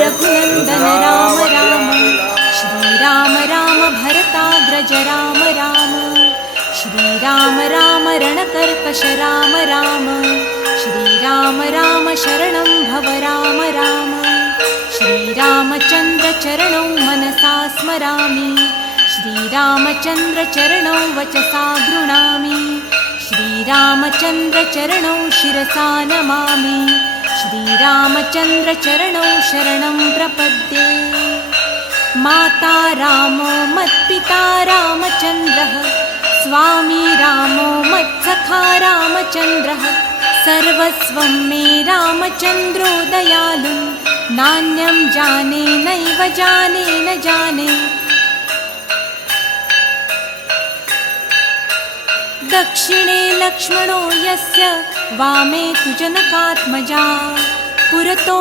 रघुनन्दन राम राम श्रीराम राम भरताग्रज राम राम श्रीराम राम रणकर्कश राम राम श्रीराम राम शरणं भव राम राम श्रीरामचन्द्र चरणौ मनसा स्मरामि श्रीरामचन्द्र चरणौ वचसा गृह्णामि श्रीरामचन्द्र चरणौ शिरसा नमामि श्रीरामचन्द्र चरणौ शरणं प्रपद्ये माता रामो मत्पिता रामचन्द्रः स्वामी रामो मत्सखा रामचन्द्रः सर्वस्वं मे रामचन्द्रो दयालु नान्यं जाने नैव जाने न जाने दक्षिणे लक्ष्मणो यस्य वामे तु जनकात्मजा पुरतो